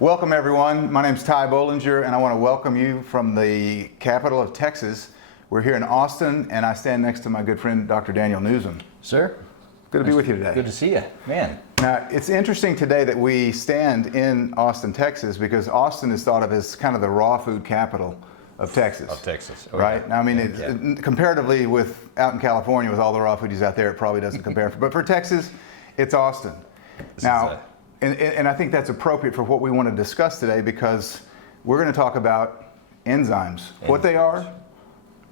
Welcome everyone. My name is Ty Bollinger and I want to welcome you from the capital of Texas. We're here in Austin and I stand next to my good friend Dr. Daniel Nuzum. Sir. Good to be with you today. Good to see you, man. Now, it's interesting today that we stand in Austin, Texas, because Austin is thought of as kind of the raw food capital of Texas. Oh, right? Yeah. Now, I mean, comparatively with out in California with all the raw foodies out there, it probably doesn't compare. But for Texas, it's Austin. And I think that's appropriate for what we want to discuss today, because we're going to talk about enzymes, what they are,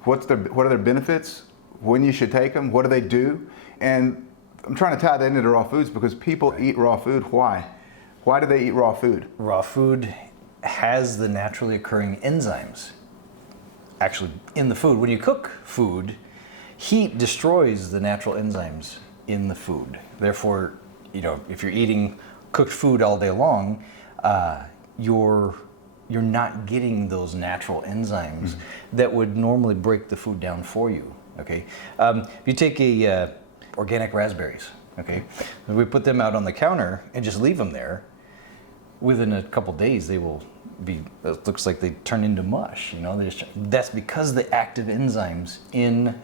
what are their benefits, when you should take them, what do they do, and I'm trying to tie that into raw foods because people eat raw food. Why? Why do they eat raw food? Raw food has the naturally occurring enzymes actually in the food. When you cook food, heat destroys the natural enzymes in the food. Therefore, if you're eating cooked food all day long, you're not getting those natural enzymes that would normally break the food down for you. Okay, if you take organic raspberries, okay, we put them out on the counter and just leave them there. Within a couple days, they will be. It looks like they turn into mush. That's because the active enzymes in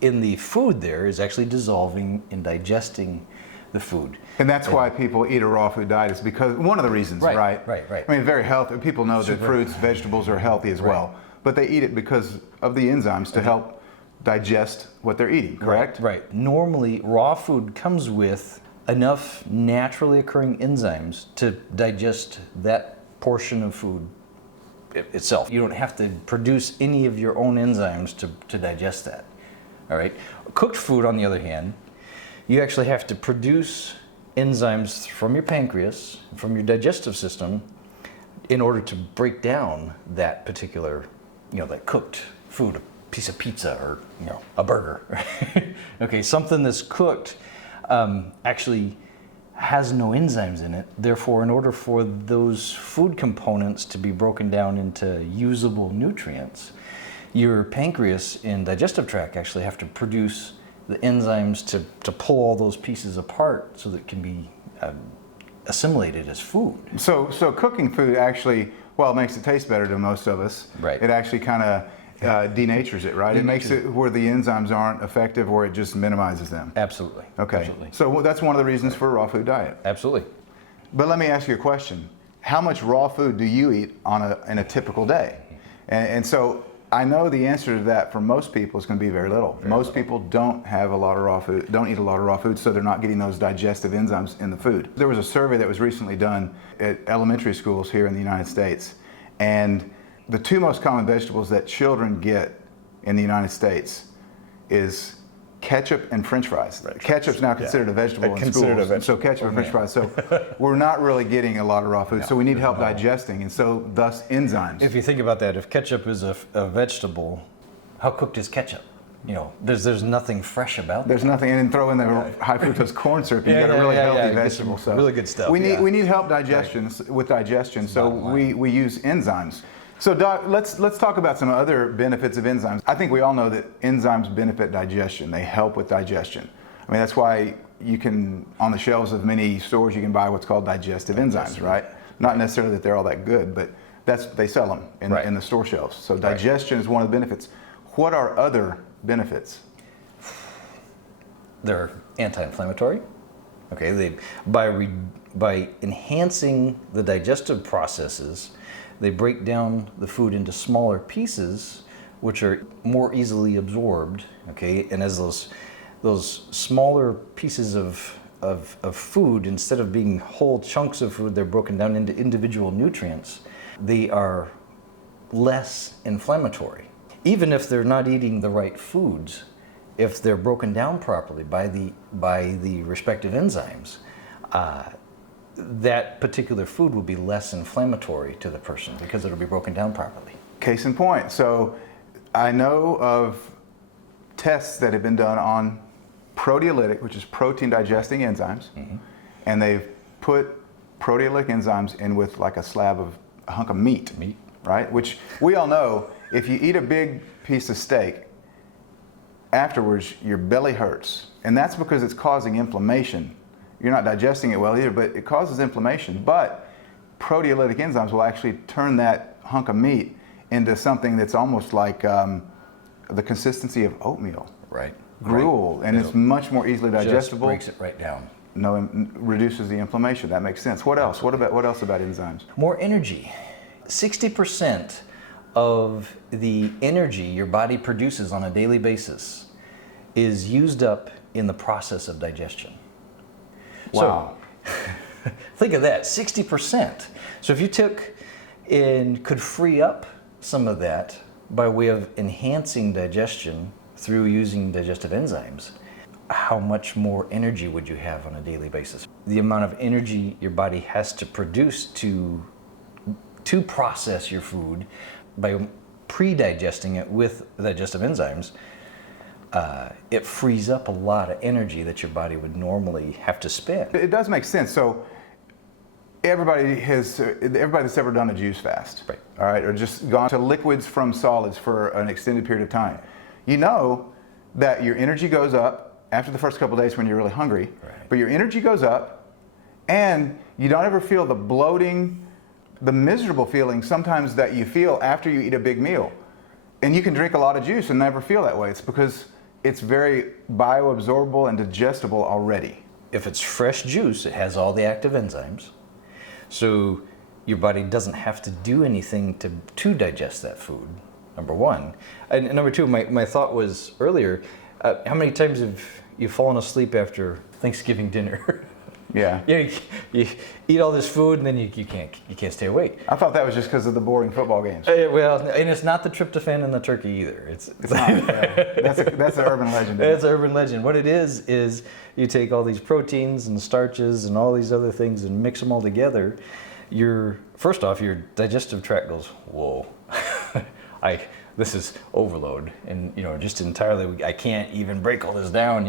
the food there is actually dissolving and digesting the food. And that's why people eat a raw food diet, is because one of the reasons, right? Right. I mean, very healthy. People know that fruits, vegetables are healthy as well, but they eat it because of the enzymes to help digest what they're eating, correct? Right. Normally, raw food comes with enough naturally occurring enzymes to digest that portion of food itself. You don't have to produce any of your own enzymes to digest that. All right. Cooked food, on the other hand, you actually have to produce enzymes from your pancreas, from your digestive system, in order to break down that particular, that cooked food, a piece of pizza or, a burger. Okay, something that's cooked actually has no enzymes in it. Therefore, in order for those food components to be broken down into usable nutrients, your pancreas and digestive tract actually have to produce the enzymes to pull all those pieces apart so that it can be assimilated as food. So cooking food actually, while it makes it taste better to most of us, it actually kind of denatures it, right? It makes it where the enzymes aren't effective, or it just minimizes them. Absolutely. Okay. Absolutely. So that's one of the reasons for a raw food diet. Absolutely. But let me ask you a question. How much raw food do you eat in a typical day? And so I know the answer to that for most people is going to be very little. Most people don't have a lot of raw food, don't eat a lot of raw food, so they're not getting those digestive enzymes in the food. There was a survey that was recently done at elementary schools here in the United States, and the two most common vegetables that children get in the United States is ketchup and French fries. Ketchup's now considered a vegetable in schools, so ketchup and French fries. So we're not really getting a lot of raw food, so we need help digesting, and so thus enzymes. If you think about that, if ketchup is a vegetable, how cooked is ketchup? There's nothing fresh about that. There's nothing, and then throw in the high fructose corn syrup, you get a really healthy vegetable. So really good stuff. We need help with digestion, so we use enzymes. So Doc, let's talk about some other benefits of enzymes. I think we all know that enzymes benefit digestion. They help with digestion. I mean, that's why you can, on the shelves of many stores, you can buy what's called digestive enzymes, right? Not necessarily that they're all that good, but they sell them in the store shelves. So digestion is one of the benefits. What are other benefits? They're anti-inflammatory. Okay, by enhancing the digestive processes, they break down the food into smaller pieces, which are more easily absorbed. Okay, and as those smaller pieces of food, instead of being whole chunks of food, they're broken down into individual nutrients. They are less inflammatory, even if they're not eating the right foods. If they're broken down properly by the respective enzymes, that particular food will be less inflammatory to the person because it'll be broken down properly. Case in point. So I know of tests that have been done on proteolytic, which is protein digesting enzymes, and they've put proteolytic enzymes in with like a hunk of meat, right? Which we all know, if you eat a big piece of steak, afterwards your belly hurts, and that's because it's causing inflammation. You're not digesting it well either, but it causes inflammation. But proteolytic enzymes will actually turn that hunk of meat into something that's almost like the consistency of oatmeal. Right. Gruel, and it's much more easily digestible. Just breaks it right down. No, reduces the inflammation. That makes sense. What else? What else about enzymes? More energy. 60% of the energy your body produces on a daily basis is used up in the process of digestion. Wow. So, think of that, 60%. So if you took and could free up some of that by way of enhancing digestion through using digestive enzymes, how much more energy would you have on a daily basis? The amount of energy your body has to produce to process your food by pre-digesting it with digestive enzymes, it frees up a lot of energy that your body would normally have to spend. It does make sense. So everybody that's ever done a juice fast, Right. all right, or just gone to liquids from solids for an extended period of time, you know that your energy goes up after the first couple of days when you're really hungry, Right. but your energy goes up and you don't ever feel the bloating, the miserable feeling sometimes that you feel after you eat a big meal. And you can drink a lot of juice and never feel that way. It's because it's very bioabsorbable and digestible already. If it's fresh juice, it has all the active enzymes. So your body doesn't have to do anything to digest that food, number one. And number two, my thought was earlier, how many times have you fallen asleep after Thanksgiving dinner? Yeah. You eat all this food and then you can't stay awake. I thought that was just because of the boring football games. Well, and it's not the tryptophan in the turkey either. It's not. Yeah. That's an urban legend. It's an urban legend. What it is you take all these proteins and starches and all these other things and mix them all together. First off, your digestive tract goes, whoa, this is overload, and just entirely, I can't even break all this down,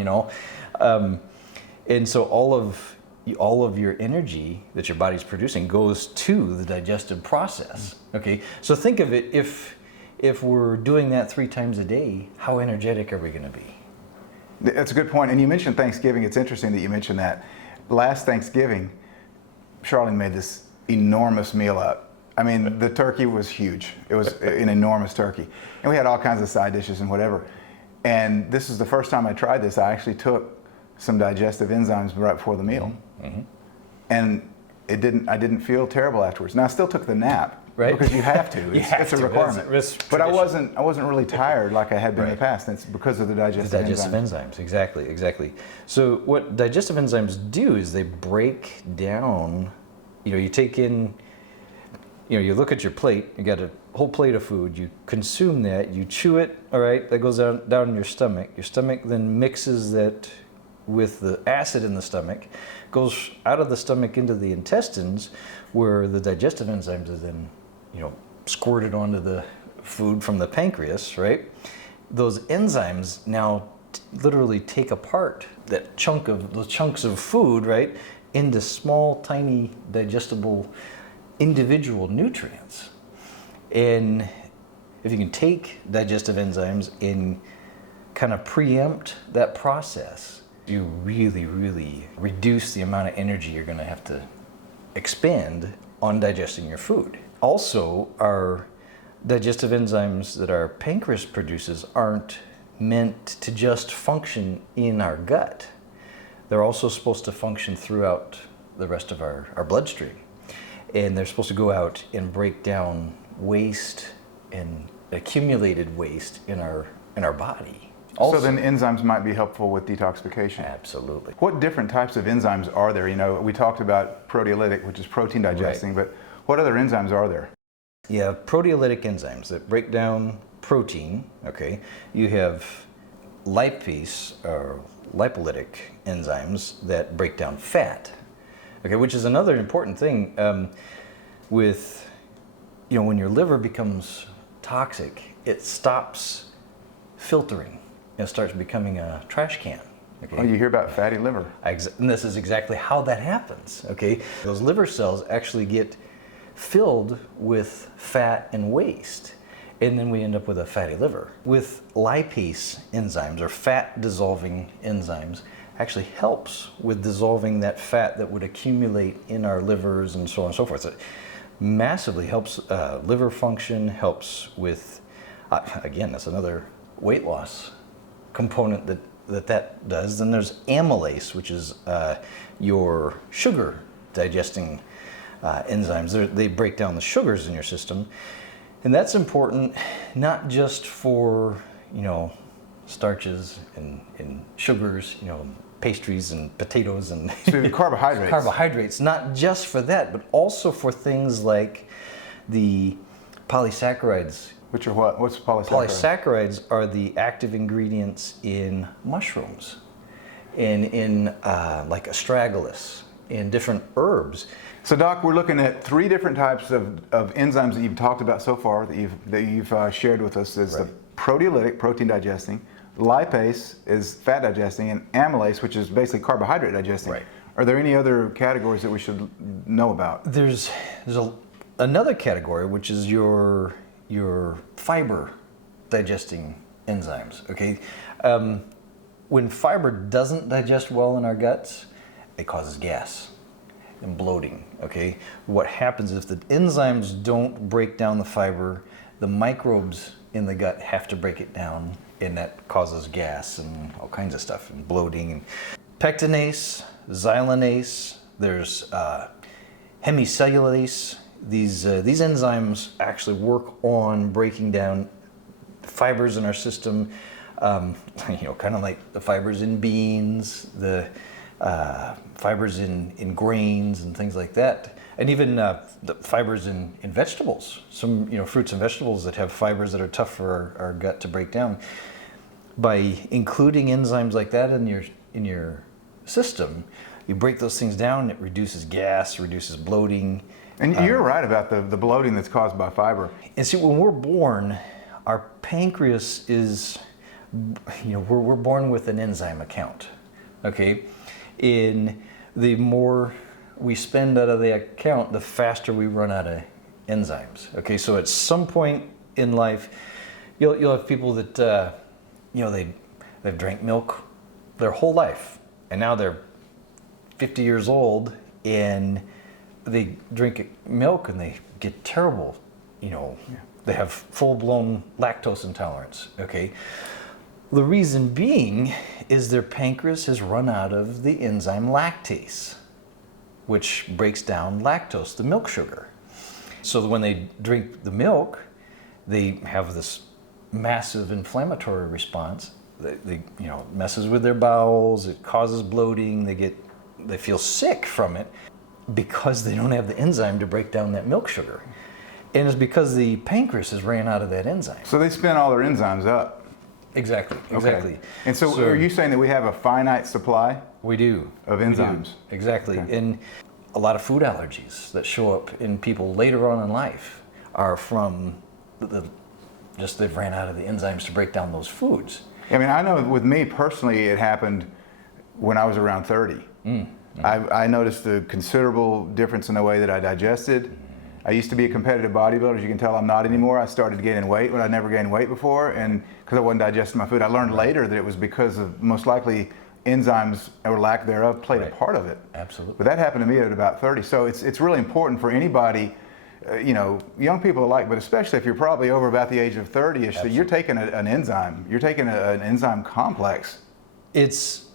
and so all of your energy that your body's producing goes to the digestive process. Okay, so think of it, if we're doing that 3 times a day, how energetic are we going to be? That's a good point. And you mentioned Thanksgiving. It's interesting that you mentioned that. Last Thanksgiving, Charlene made this enormous meal up. I mean, the turkey was huge. It was an enormous turkey. And we had all kinds of side dishes and whatever. And this is the first time I tried this. I actually took some digestive enzymes right before the meal. Mm-hmm. And I didn't feel terrible afterwards. Now, I still took the nap. Right. Because you have to. It's a requirement. It's but I wasn't really tired like I had been in the past. And it's because of the digestive enzymes. Exactly. So what digestive enzymes do is they break down, you take in, you look at your plate, you got a whole plate of food, you consume that, you chew it, all right, that goes down in your stomach. Your stomach then mixes that with the acid in the stomach, goes out of the stomach into the intestines, where the digestive enzymes are then, squirted onto the food from the pancreas, right? Those enzymes now literally take apart those chunks of food, right, into small, tiny, digestible, individual nutrients. And if you can take digestive enzymes and kind of preempt that process, you really, really reduce the amount of energy you're going to have to expend on digesting your food. Also, our digestive enzymes that our pancreas produces aren't meant to just function in our gut. They're also supposed to function throughout the rest of our bloodstream. And they're supposed to go out and break down waste and accumulated waste in our body. Also, so then enzymes might be helpful with detoxification. Absolutely. What different types of enzymes are there? We talked about proteolytic, which is protein digesting, right. But what other enzymes are there? Yeah, proteolytic enzymes that break down protein, okay? You have lipase or lipolytic enzymes that break down fat, okay, which is another important thing with, when your liver becomes toxic, it stops filtering. It starts becoming a trash can. Okay? Oh, you hear about fatty liver. And this is exactly how that happens, okay? Those liver cells actually get filled with fat and waste. and then we end up with a fatty liver. With lipase enzymes, or fat dissolving enzymes, actually helps with dissolving that fat that would accumulate in our livers and so on and so forth. So it massively helps liver function, helps with, again, that's another weight loss component that does. Then there's amylase, which is your sugar digesting enzymes. They break down the sugars in your system. And that's important not just for, starches and sugars, pastries and potatoes and So carbohydrates. carbohydrates, not just for that, but also for things like the polysaccharides. Which are what? What's polysaccharides? Polysaccharides are the active ingredients in mushrooms and in like astragalus, in different herbs. So, Doc, we're looking at 3 different types of enzymes that you've talked about so far, that you've shared with us. Is the proteolytic, protein digesting, lipase is fat digesting, and amylase, which is basically carbohydrate digesting. Right. Are there any other categories that we should know about? There's another category, which is your fiber digesting enzymes. Okay, when fiber doesn't digest well in our guts, it causes gas and bloating. Okay, what happens if the enzymes don't break down the fiber, the microbes in the gut have to break it down, and that causes gas and all kinds of stuff, and bloating. And pectinase, xylanase, there's hemicellulase. These enzymes actually work on breaking down fibers in our system, kind of like the fibers in beans, the fibers in grains and things like that, and even the fibers in vegetables. Some fruits and vegetables that have fibers that are tough for our gut to break down. By including enzymes like that in your system, you break those things down. It reduces gas, reduces bloating. And you're right about the bloating that's caused by fiber. And see, when we're born, our pancreas is, we're born with an enzyme account. Okay, the more we spend out of the account, the faster we run out of enzymes. Okay, so at some point in life, you'll have people that they've drank milk their whole life, and now they're 50 years old and they drink milk and they get terrible, they have full-blown lactose intolerance. Okay, the reason being is their pancreas has run out of the enzyme lactase, which breaks down lactose, the milk sugar. So when they drink the milk, they have this massive inflammatory response. They messes with their bowels. It causes bloating. They feel sick from it because they don't have the enzyme to break down that milk sugar, and it's because the pancreas has ran out of that enzyme. So they spin all their enzymes up. Exactly. Okay. And so are you saying that we have a finite supply? We do. Of enzymes? We do. Exactly. Okay. And a lot of food allergies that show up in people later on in life are from they've ran out of the enzymes to break down those foods. I mean, I know with me personally, it happened when I was around 30. I noticed a considerable difference in the way that I digested. I used to be a competitive bodybuilder. As you can tell, I'm not anymore. I started gaining weight when I'd never gained weight before, and because I wasn't digesting my food. I learned later that it was because of, most likely, enzymes or lack thereof played a part of it. Absolutely. But that happened to me at about 30. So it's really important for anybody, young people alike, but especially if you're probably over about the age of 30ish, that you're taking an enzyme. You're taking an enzyme complex. It's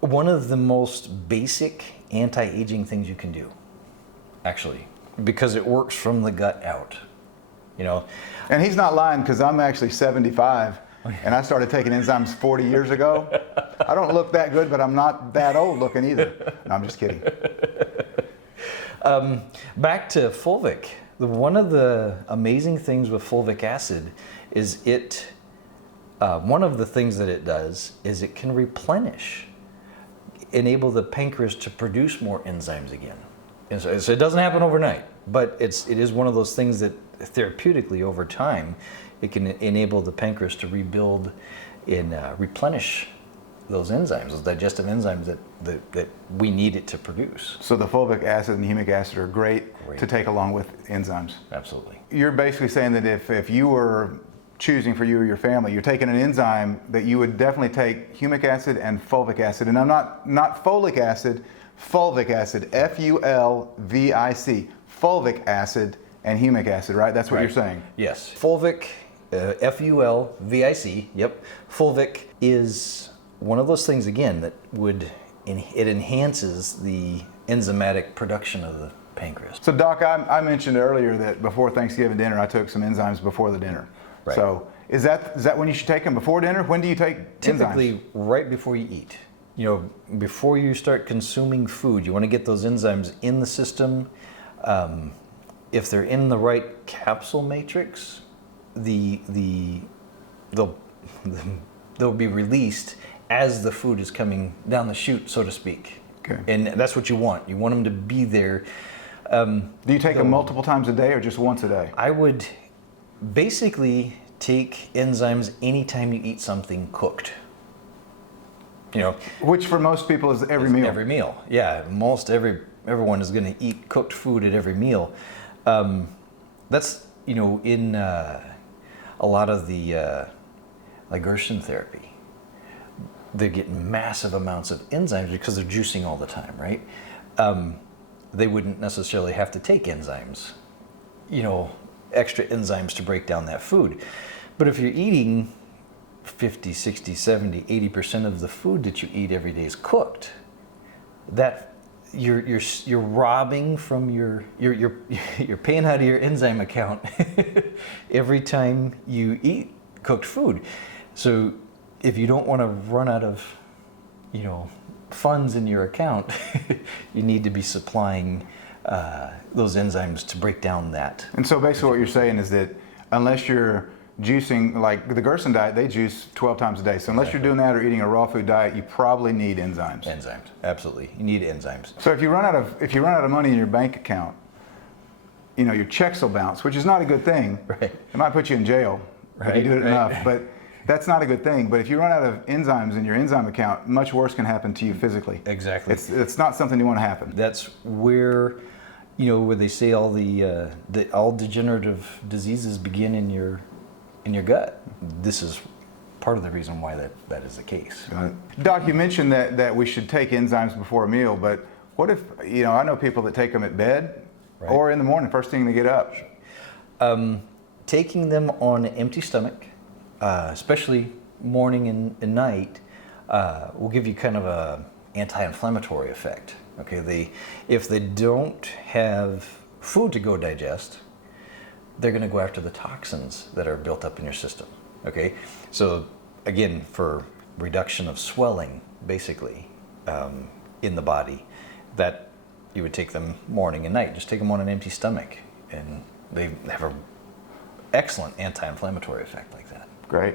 one of the most basic anti-aging things you can do, actually, because it works from the gut out. And he's not lying, because I'm actually 75, and I started taking enzymes 40 years ago. I don't look that good, but I'm not that old looking either. No, I'm just kidding. Back to fulvic. One of the amazing things with fulvic acid is one of the things that it does is it can enable the pancreas to produce more enzymes again. And so it doesn't happen overnight, but it is one of those things that therapeutically over time, it can enable the pancreas to rebuild and replenish those enzymes, those digestive enzymes that we need it to produce. So the fulvic acid and humic acid are great to take along with enzymes. Absolutely. You're basically saying that if you were choosing for you or your family, you're taking an enzyme that you would definitely take humic acid and fulvic acid. And I'm not folic acid, fulvic acid, F-U-L-V-I-C, fulvic acid and humic acid, right? That's what you're saying? Yes. Fulvic, F-U-L-V-I-C, yep. Fulvic is one of those things, again, that it enhances the enzymatic production of the pancreas. So Doc, I mentioned earlier that before Thanksgiving dinner, I took some enzymes before the dinner. Right. So is that when you should take them, before dinner? When do you take Typically, enzymes? right before you eat. You know, before you start consuming food, you want to get those enzymes in the system. If they're in the right capsule matrix, they'll be released as the food is coming down the chute, so to speak. Okay. And that's what you want. You want them to be there. Do you take them multiple times a day or just once a day? I would basically take enzymes anytime you eat something cooked. You know, Which for most people is every meal. Every meal, yeah. Everyone is going to eat cooked food at every meal. That's, you know, in a lot of the like Gerson therapy, they're getting massive amounts of enzymes because they're juicing all the time, right? They wouldn't necessarily have to take enzymes, you know, extra enzymes to break down that food. But if you're eating 50, 60, 70, 80% of the food that you eat every day is cooked, that you're robbing from you're paying out of your enzyme account every time you eat cooked food. So if you don't want to run out of, you know, funds in your account, you need to be supplying those enzymes to break down that. And so basically what you're saying is that unless you're juicing, like the Gerson diet, they juice 12 times a day. So unless you're doing that or eating a raw food diet, you probably need enzymes. Enzymes, absolutely. You need enzymes. So if you run out of money in your bank account, you know, your checks will bounce, which is not a good thing. Right. It might put you in jail if you do it enough, but that's not a good thing. But if you run out of enzymes in your enzyme account, much worse can happen to you physically. Exactly. It's not something you want to happen. That's where, you know, where they say all all degenerative diseases begin in your gut. This is part of the reason why that is the case. Got it. Doc, you mentioned that we should take enzymes before a meal, but what if, you know, I know people that take them at bed or in the morning, first thing they get up. Taking them on an empty stomach, especially morning and night, will give you kind of a anti-inflammatory effect. Okay, if they don't have food to go digest, they're going to go after the toxins that are built up in your system. Okay, so again, for reduction of swelling, basically, in the body, that you would take them morning and night. Just take them on an empty stomach, and they have an excellent anti-inflammatory effect like that. Great.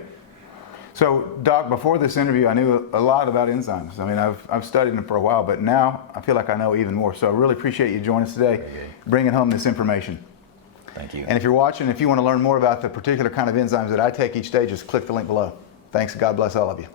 So, Doc, before this interview, I knew a lot about enzymes. I mean, I've studied them for a while, but now I feel like I know even more. So I really appreciate you joining us today, bringing home this information. Thank you. And if you're watching, if you want to learn more about the particular kind of enzymes that I take each day, just click the link below. Thanks. God bless all of you.